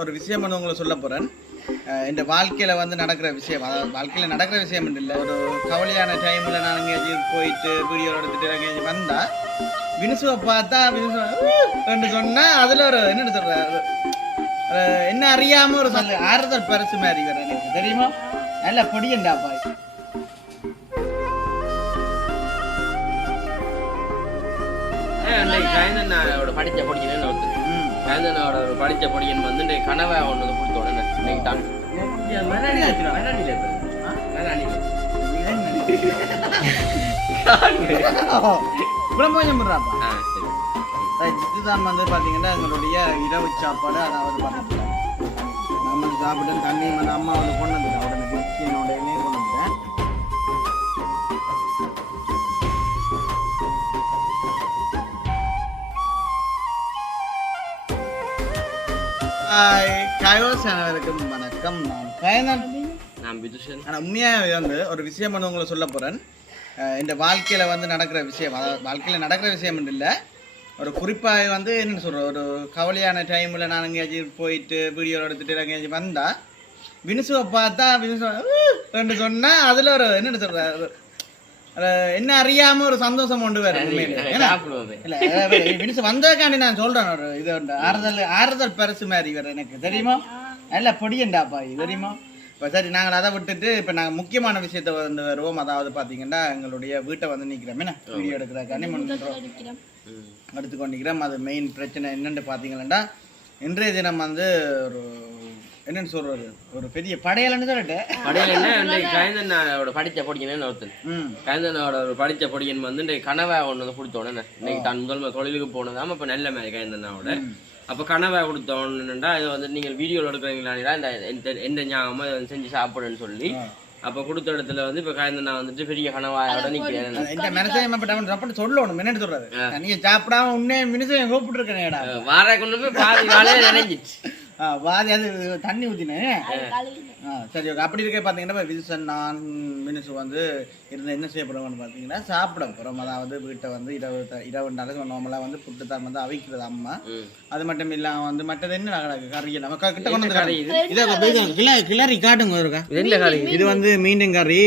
ஒரு விஷயம் வந்து உங்களுக்கு சொல்ல போகிறேன். இந்த வாழ்க்கையில் வந்து நடக்கிற விஷயம், அதாவது வாழ்க்கையில் நடக்கிற விஷயம் இல்லை, ஒரு கவலையான டைமில் நான் எங்கேயாச்சும் போயிட்டு வீடியோ எடுத்துகிட்டு எங்கேயாச்சும் வந்தால் வினுசுவை பார்த்தா வினுசு சொன்னால் அதில் ஒரு என்னென்னு சொல்கிற என்ன அறியாமல் ஒரு சொல்ல ஆறுதல் பரிசு மாதிரி வர எனக்கு தெரியுமா? நல்ல பொடியண்டாப்பா. படித்த பொடியன் ஒருத்தர் படித்த பொடியன் வந்து கனவை ஒன்று பிடிச்ச உடனே இன்னைக்கு தான் இதுதான் வந்து பார்த்தீங்கன்னா எங்களுடைய இரவு சாப்பாடு. அதாவது பார்த்தீங்கன்னா நம்ம சாப்பிட்டு தண்ணி வந்து அம்மா வந்து கொண்டு வந்துட்டேன். உடனே பிஸ்கினோடனே கொண்டு வந்துட்டேன். அனைவருக்கும் வணக்கம். நான் விதுஷன். ஆனால் உண்மையாக வந்து ஒரு விஷயம் வந்து உங்களை சொல்ல போகிறேன். இந்த வாழ்க்கையில் வந்து நடக்கிற விஷயம், அதாவது வாழ்க்கையில் நடக்கிற விஷயம் இல்லை, ஒரு குறிப்பாக வந்து என்னென்னு சொல்கிறேன், ஒரு கவலையான டைமில் நான் எங்கேயாச்சும் போயிட்டு வீடியோ எடுத்துகிட்டு எங்கேயாச்சும் வந்தால் வினுசுவை பார்த்தா வினுசு சொன்னால் அதில் ஒரு என்னென்னு சொல்கிற என்ன அறியாமல் ஒரு சந்தோஷம் கொண்டு வர இல்லை வினுசு வந்ததுக்காண்டி நான் சொல்கிறேன். ஒரு இது ஆறுதல் பரிசு மாதிரி வர எனக்கு தெரியுமா? நல்ல பொடியண்டாப்பா தெரியுமா? இப்போ சரி, நாங்கள் அதை விட்டுட்டு இப்போ நாங்கள் முக்கியமான விஷயத்த வந்து வருவோம். அதாவது பார்த்தீங்கன்னா எங்களுடைய வீட்டை வந்து நிற்கிறோம், என்ன வீடியோ எடுக்கிறக்காண்டி எடுத்துக்கொண்டிருக்கிறோம். அது மெயின் பிரச்சனை என்னென்னு பார்த்தீங்கன்னா, இன்றைய தினம் வந்து ஒரு என்னன்னு சொல்றது, ஒரு பெரிய படையலன்னு சொல்லிட்டு கயந்தனோட படித்த பொடியன் ஒருத்தர் கயந்தனோட படித்த பொடியன் வந்து கனவை ஒன்று பிடிச்ச உடனே இன்னைக்கு தான் முதல் தொழிலுக்கு போனதாம இப்போ நல்ல மாதிரி கயந்தனோட அப்போ கனவை கொடுத்தோன்னுடா இதை வந்து நீங்கள் வீடியோவில் எடுக்கிறீங்களா இந்த எந்த ஞாபகமாக செஞ்சு சாப்பிடுன்னு சொல்லி அப்போ கொடுத்த இடத்துல வந்து இப்போ கயந்தனா வந்துட்டு பெரிய கனவாயோட நிற்கிறேன். இந்த மெனசையப்பட்ட சொல்லணும் என்னன்னு சொல்றது, நீங்க சாப்பிடாம உன்னே மினிசையும் கூப்பிட்டு இருக்கேன் வார கொண்டு போய் பாதி வாழையே நினைஞ்சிச்சு வாதி அது தண்ணி ஊற்றினேன். சரி ஓகே. அப்படி இருக்க பார்த்தீங்கன்னா விதுசன் நான் மினுசு வந்து இருந்து என்ன செய்ய போகிறோம்னு பார்த்தீங்கன்னா சாப்பிட போகிறோம். அதாவது வீட்டை வந்து இரவு நாளைக்கு நார்மலாக வந்து புட்டு தான் வந்து அவிக்கிறது அம்மா. அது மட்டும் இல்லாமல் வந்து மற்றது என்ன கறி நம்ம கிட்ட கொண்டு வந்து கறி இதை கிளறி காட்டுங்க இருக்கா. இது வந்து மீன் கறி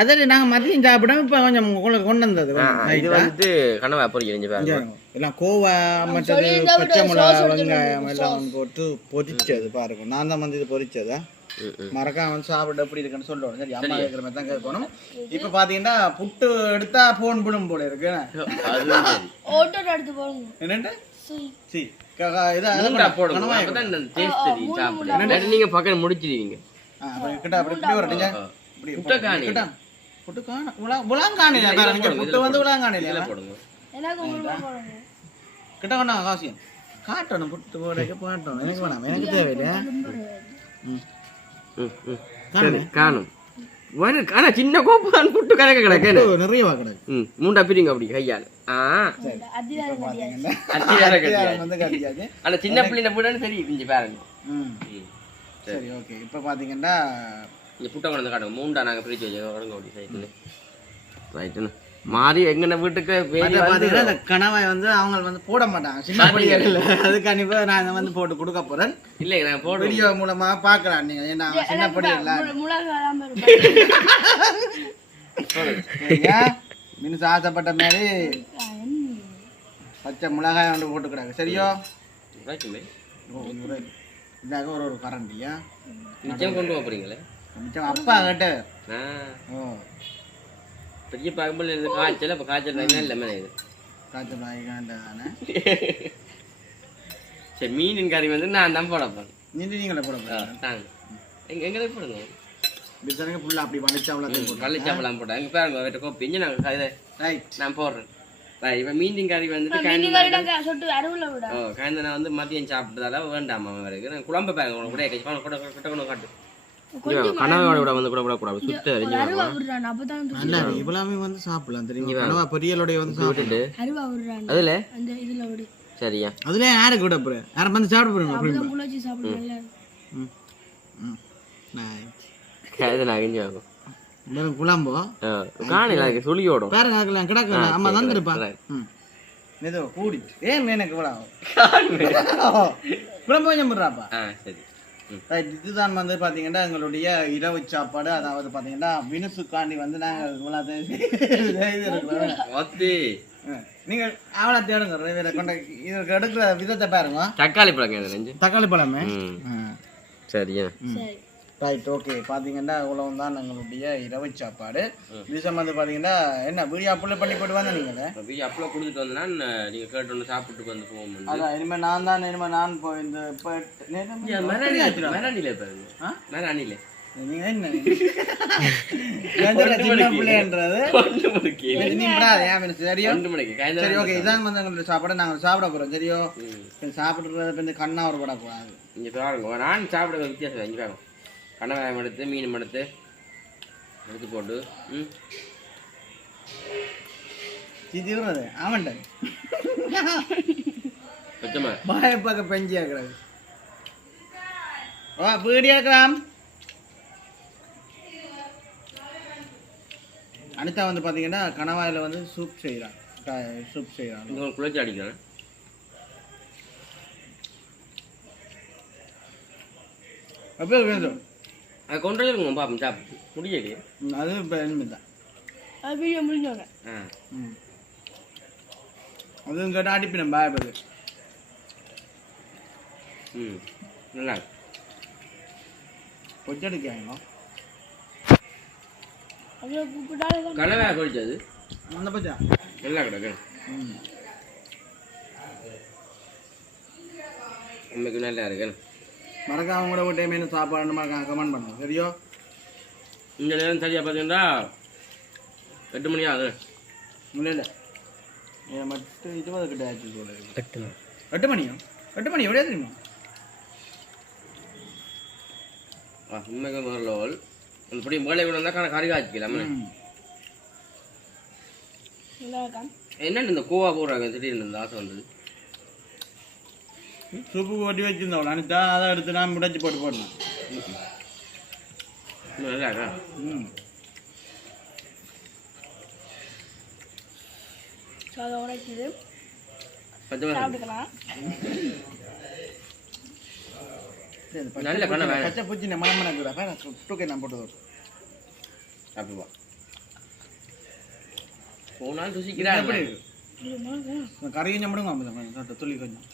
அதாவது நாங்கள் மதியம் சாப்பிடாம இப்போ கொஞ்சம் கொண்டு வந்தது வந்து கனவா பொறிக்க எல்லாம் கோவா மற்றது பச்சை மிளகா வெங்காயம் எல்லாம் போட்டு பொரிச்சது பாருங்க. நான் தான் வந்து இது பொரிச்சதா மறக்காம வந்து சாப்பிட்டு எப்படி இருக்குன்னு சொல்லணும். சரி, அம்மா கேட்குற மாதிரி தான் கேட்கணும். இப்போ பார்த்தீங்கன்னா புட்டு எடுத்தா போன் பிடும் போல இருக்கு. என்னண்டு நீங்க பக்கம் முடிச்சிருவீங்க கிட்ட அப்படி இப்படி வரட்டுங்க. புட்டு வந்து உலாங்காணில கிட்ட கொண்டா காசியம் காட்டணும். புட்டு போடைக்க பாட்டணும். எனக்கு வேணாம், எனக்கு தேவையில்லையா காணும். ஆனா சின்ன கோப்பு தான் புட்டு கணக்க கிடக்கு நிறைய கிடக்கு. மூண்டா பிரிங்க அப்படி கையால். ஆனா சின்ன பிள்ளைங்க புட்டு சரி இஞ்சி பாருங்க. சரி ஓகே. இப்போ பார்த்தீங்கன்னா இந்த புட்டை கொண்டு காட்டுங்க. மூண்டா நாங்கள் பிரிச்சு வச்சுக்கோங்க அப்படி சைக்கிள் ரைட்டுன்னு மாறி எங்கன வீட்டுக்கு பார்த்தீங்கன்னா இந்த கனவை வந்து அவங்க வந்து போட மாட்டாங்க சின்ன பிள்ளைகள். அதுக்கு அனுப்பி நான் வந்து போட்டு கொடுக்க போறேன். இல்லை நான் போட வீடியோ மூலமா பார்க்கலாம் நீங்க. ஏன்னா சின்ன பிள்ளைகள் மினுசு ஆசைப்பட்ட மாதிரி பச்சை மிளகாய் வந்து போட்டுக்கிறாங்க. சரியோ இதாக ஒரு கரண்டியா மிச்சம் கொண்டு போறீங்களே மிச்சம் அப்பா கிட்ட பெரிய பகம்பல் காய்ச்சல். அப்போ காய்ச்சல் இல்லை இது காய்ச்சல் தானே. சரி, மீனின் கறி வந்து நான் தான் போட போறேன். நீங்களே போட போறேன். எங்களை போடுங்க பிரியாணிக்கு ஃபுல்லாக அப்படி வலிச்சாப்பெல்லாம் போட்டேன். எங்கள் பேருங்க வீட்டை கோப்பிஞ்சு நாங்கள் ரைட் நான் போடுறேன். இப்போ மீன் கறி வந்துட்டு காய்ந்த நான் வந்து மதியம் சாப்பிட்டதால வேண்டாம் வரைக்கும் நான் குழம்பு பேங்க கூட கிட்ட காட்டு கனவோட வந்து கூட விடக்கூடாது. சுத்த இவ்வளவு வந்து சாப்பிடலாம் தெரியுமா? பொரியலோட வந்து சாப்பிட்டு அதுல சரியா அதுல யாருக்கு விட போறேன்? யாரும் வந்து சாப்பிட போறீங்க? குழம்போ காணில சொல்லியோட பாருங்க கிடக்கு. அம்மா தந்துருப்பா கூடி ஏன் எனக்கு குழம்பு கொஞ்சம் போடுறாப்பா சரி. ரைட். இதுதான் வந்து பார்த்தீங்கன்னா எங்களுடைய இரவு சாப்பாடு. அதாவது பார்த்தீங்கன்னா வினுசுக்காண்டி வந்து நாங்கள் நீங்கள் அவளை தேடுங்க. இவரை கொண்ட இதற்கு எடுக்கிற விதத்தை பாருங்க. தக்காளி பழம் தக்காளி பழமே. சரியா? ரைட். ஓகே. பார்த்தீங்கன்னா இவ்வளவு தான் எங்களுடைய இரவு சாப்பாடு. விஷயம் வந்து பார்த்தீங்கன்னா என்ன வீடியோ அப்லோட் பண்ணி போட்டு வந்த நீங்களே வீடியோ அப்லோட் கொடுத்துட்டு வந்தேன்னா நீங்கள் கேட்டு ஒன்று சாப்பிட்டு வந்து போவோம். அதான் இனிமேல் நான் போய் இந்த இப்போ மேரானிலே பாருங்க. மேரானிலே நீங்க என்ன பிள்ளைன்றது சரி. ஓகே. இதான் வந்து எங்களுடைய சாப்பாடு. நாங்கள் சாப்பிட போறோம். சரியோ? சாப்பிடுறத இந்த கண்ணா ஒரு படக்கூடாது. இங்கே பாருங்க, நான் சாப்பிட வித்தியாசம். இங்கே பாருங்க, கனவாயம் எடுத்து மீன் எடுத்து போட்டு இது ஆமண்டன் கொஞ்சமா பாயப்பாக்க பெஞ்சி ஆக்குறாரு. ஓ வீடியோக்கலாம். அனிதா வந்து பார்த்தீங்கன்னா கணவாயில் வந்து சூப் செய்கிறான். குளிர்ச்சி அடிக்கிறேன். அப்படியே வேண்டும். அது கொண்டு வந்துருங்க பாப்போம். சாப்பிட்டு முடியலையே. அது இப்போ தான் முடிஞ்சோங்க. அதுவும் கேட்டால் அடிப்பினேன் பாயப்பது. நல்லா பொச்சடிக்காங்க. கனவா குளிச்சது அந்த பச்சா நல்லா கிடக்கு. உண்மைக்கு நல்லா இருக்கு. மறக்காம கூட ஒரு டைம் என்ன சாப்பாடுன்னு மறக்காம கமெண்ட் பண்ணுங்க. சரியோ? இந்த நேரம் சரியா பார்த்தீங்கன்னா 8 மணி ஆகுது. இல்லை மட்டும் 20 கிட்ட ஆச்சு போல. 8 மணியா? 8 மணி எவ்வளோ தெரியுமா? உண்மைக்கு முதல்ல இப்படி மேலே கூட இருந்தால் கறி காய்ச்சிக்கலாம். என்னன்னு இந்த கோவா போடுறாங்க திடீர்னு இந்த ஆசை வந்தது. சூப்பு ஓட்டி வச்சிருந்தோம் அனிதா. அதை எடுத்து நான் முடைச்சி போட்டு போடணும். நல்லா இருக்கா? நல்ல கனவா பச்சை பூச்சி மனம் கூட டூக்கே நான் போட்டு சாப்பிடுவா. போனால் ருசிக்கிறா. எப்படி கறி கொஞ்சம் முடுங்க துள்ளி கொஞ்சம்.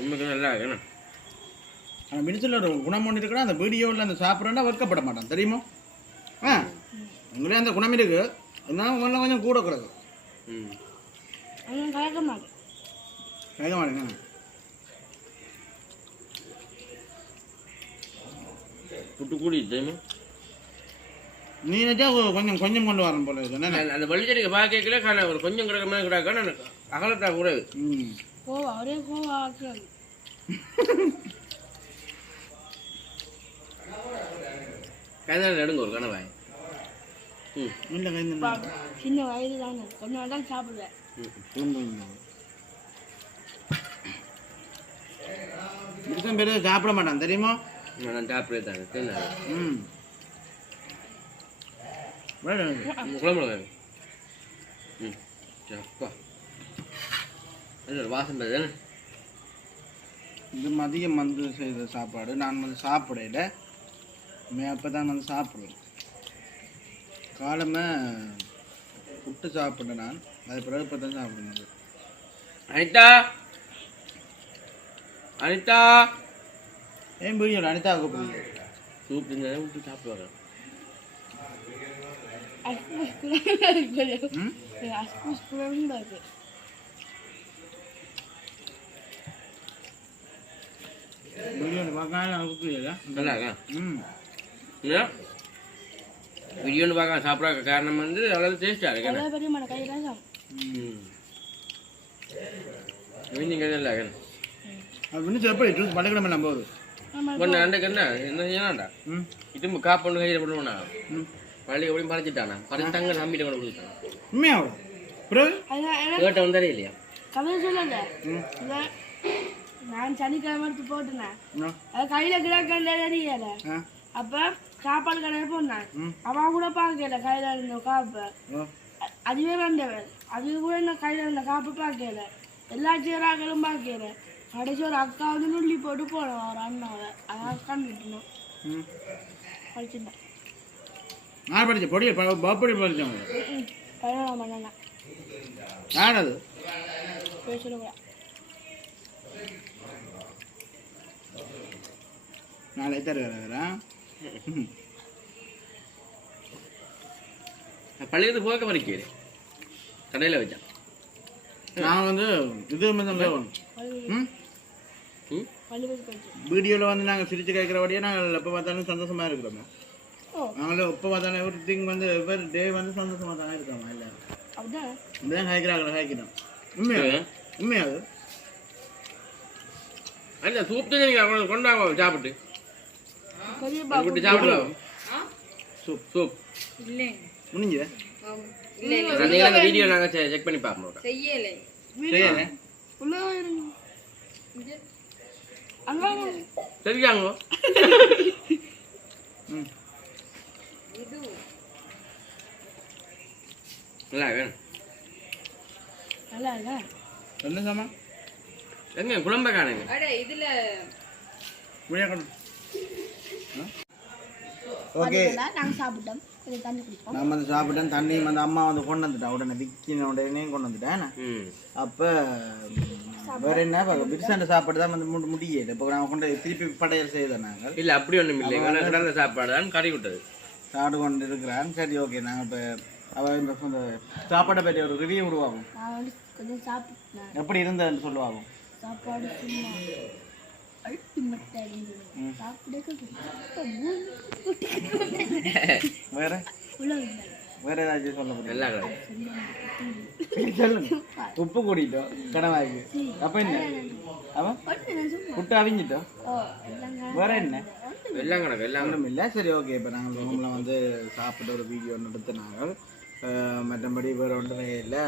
உண்மைக்கு நல்லா இருக்கு. அந்த மினிச்சில் ஒரு குணம் ஒன்று இருக்கிறா. அந்த வீடியோவில் அந்த சாப்பிட்றா வெட்கப்பட மாட்டான் தெரியுமா? உங்களே அந்த குணம் இருக்கு. இருந்தாலும் கொஞ்சம் கூட கூடாது. கேட்க மாட்டேங்க. புட்டு கூடி தெரியுமா? நீ நினைச்சா கொஞ்சம் கொஞ்சம் கொண்டு வரணும் போல இருக்கு. அந்த வள்ளிச்செடிக்கு பார்க்கல ஒரு கொஞ்சம் கிடக்க மாதிரி கிடக்க அகலத்தா கூட. கைதான் எடுங்க ஒரு கனவாய். சின்ன வயது தானே கொஞ்சம் தான் சாப்பிடுவேன். பெரிய சாப்பிட மாட்டான் தெரியுமா? நான் சாப்பிடுறேன். வாசம் இது மதியம் வந்து செய்த சாப்பாடு. நான் வந்து சாப்பிடல. அப்போ தான் வந்து சாப்பிடுவேன். காலமே புட்டு சாப்பிட்டேன் நான். அது பிறகு இப்போ தான் சாப்பிடுவேன். அனிதா அனிதா ஏன் புரியல? அனிதா கூப்பிடுங்க. சூப் விட்டு சாப்பிடுவாங்க. பிரியாணி பார்க்க கூப்பிடுங்க. நல்லா பிரியாணி பார்க்க சாப்பிட்ற காரணம் வந்து அவ்வளோ டேஸ்டாக இருக்கு. இல்லை அப்படின்னு எப்படி ஜூஸ் பள்ளிக்கூடம் நம்ம ஒரு ஒன்று ரெண்டுக்கு என்ன செய்யலாம்டா. திரும்ப காப்பொண்ணு கையில் பண்ணுவோண்ணா. பள்ளி எப்படியும் பறிச்சுட்டானா பறிச்சுட்டாங்க. நம்பிட்டு கொண்டு கொடுத்துட்டான். உண்மையாக கேட்ட வந்தாலே இல்லையா? கதை சொல்லுங்க. நான் சனிக்கிழமை எடுத்து போட்டுனேன். அது கையில கிடக்கல. அப்ப சாப்பாடு கடையில் போனான் அவன் கூட பார்க்கல கையில் இருந்த காப்பை அதுவே வந்தவன் அது கூட என்ன கையில் இருந்த காப்பை பார்க்கல எல்லா சீராக்களும் பார்க்கல கடைசி ஒரு அக்கா வந்து நுள்ளி போட்டு போனோம் ஒரு அண்ணாவை அதான் கண்டுட்டோம் படிச்சுட்டேன் நான் படித்தேன் பொடி பப்படி படித்தவங்க 11ஆம் அண்ணா யார் அது பேசுகிறேன் நாளை தருவாரா பள்ளியது போக்க பறிக்கிறேன் கடையில் வச்சான் நான் வந்து இது வீடியோவில் வந்து நாங்கள் சிரிச்சு கேட்குறபடியே நாங்கள் எப்போ பார்த்தாலும் சந்தோஷமாக இருக்கிறோம் நாங்களும் எப்போ பார்த்தாலும் எவ்ரி திங் வந்து எவ்ரி டே வந்து சந்தோஷமாக தானே இருக்கோம் இல்லை இப்படிதான் காய்க்கிறாங்களா காய்க்கிறோம் உண்மையாது அந்த சூப் தான் நீங்கள் கொண்டாங்க சாப்பிட்டு விட்டு சாப்பிடுவோம் சூப் சூப் முடிஞ்சு அந்த வீடியோ நாங்கள் செக் பண்ணி பார்ப்போம் செய்யலை தெரியாங்க நல்லா வேணும் நல்லா இருக்கா என்ன சாமா எங்க குழம்ப காணுங்க அட இதுல ஓகே நாங்கள் சாப்பிட்டோம் கொஞ்சம் தண்ணி குடிப்போம் நம்ம வந்து சாப்பிட்டேன் தண்ணியும் வந்து அம்மா வந்து கொண்டு வந்துட்டேன் உடனே விக்கின உடனே கொண்டு வந்துட்டேன் அப்போ வேற என்ன பிரிசாண்ட சாப்பாடு தான் வந்து முடியல இப்போ நாங்கள் கொண்டு திருப்பி படையல் செய்தோம் நாங்கள் இல்லை அப்படி ஒன்றும் இல்லை கடந்த சாப்பாடு தான் கறி விட்டது சாப்பிட்டு கொண்டு இருக்கிறான் சரி ஓகே நாங்கள் இப்போ அவள் இந்த சாப்பாடை பற்றி ஒரு ரிவ்யூ விடுவாங்க நான் வந்து கொஞ்சம் சாப்பிட்டேன் எப்படி இருந்ததுன்னு சொல்லுவாங்க சாப்பாடு சும்மா அல்டிமேட்டாக இருந்தது சாப்பிட வேற உள்ள வேற ஏதாச்சும் சொல்ல முடியும் நல்லா கிடையாது சொல்லுங்க உப்பு கூட்டிட்டோம் கடவாய்க்கு அப்போ என்ன அவன் புட்டு அவிஞ்சிட்டோம் வேற என்ன எல்லாம் கிடக்கு எல்லாம் ஒன்றும் இல்லை சரி ஓகே இப்போ நாங்கள் ரூமில் வந்து சாப்பிட்ட ஒரு வீடியோ எடுத்துனாங்க மற்றபடி வேறு ஒன்றுமே இல்லை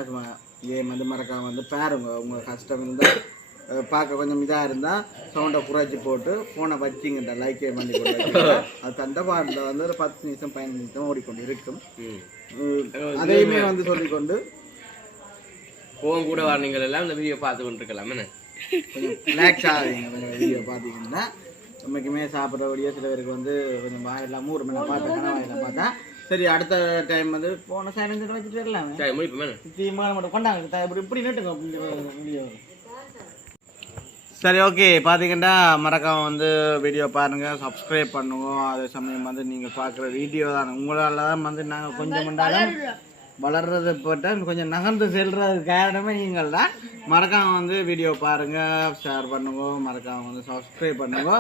கேம் வந்து மறக்காம வந்து பாருங்க உங்கள் கஷ்டம் இருந்தால் பார்க்க கொஞ்சம் இதாக இருந்தால் சவுண்டை குறைச்சி போட்டு ஃபோனை வச்சிங்கிட்ட லைக்கே பண்ணி கொடுத்து அது தண்டை பாட்டில் வந்து ஒரு 10 நிமிஷம் 15 நிமிஷம் ஓடிக்கொண்டு இருக்கும் அதையுமே வந்து சொல்லிக்கொண்டு ஃபோன் கூட வார்னிங்கள் எல்லாம் இந்த வீடியோ பார்த்து கொண்டு இருக்கலாம் என்ன கொஞ்சம் ரிலாக்ஸ் ஆகுங்க கொஞ்சம் வீடியோ பார்த்தீங்கன்னா நம்மக்குமே சாப்பிட்றபடியே சில பேருக்கு வந்து கொஞ்சம் வாயெல்லாம் 3 மணி நேரம் பார்த்தா கனவாயெல்லாம் பார்த்தா சரி அடுத்த டைம் வந்து போன சைலன்ஸில் வச்சுட்டு வரலாமே சரி முடிப்போம் தீமான மட்டும் கொண்டாங்க இப்படி நட்டுங்க முடியும் சரி ஓகே பார்த்தீங்கன்னா மறக்காம வந்து வீடியோ பாருங்கள் சப்ஸ்கிரைப் பண்ணுவோம் அதே சமயம் வந்து நீங்கள் பார்க்குற வீடியோ தான் உங்களால் தான் வந்து நாங்கள் கொஞ்சம் மண்டாலும் வளர்றது போட்டால் கொஞ்சம் நகர்ந்து செல்றது காரணமே நீங்கள் தான் மறக்காம வந்து வீடியோ பாருங்கள் ஷேர் பண்ணுங்க மறக்காம வந்து சப்ஸ்கிரைப் பண்ணுங்க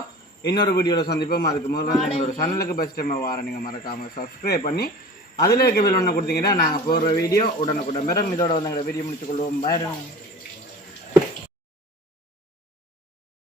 இன்னொரு வீடியோவில் சந்திப்போம் அதுக்கு முதல்ல எங்களோட சேனலுக்கு பெஸ்ட் டைம் வார நீங்கள் மறக்காமல் சப்ஸ்கிரைப் பண்ணி அதில் இருக்க பில் ஒன்று கொடுத்தீங்கன்னா நாங்கள் போடுற வீடியோ உடனுக்குடன் பெறும் இதோட வந்து எங்களை வீடியோ முடிச்சுக்கொள்வோம் பாய்.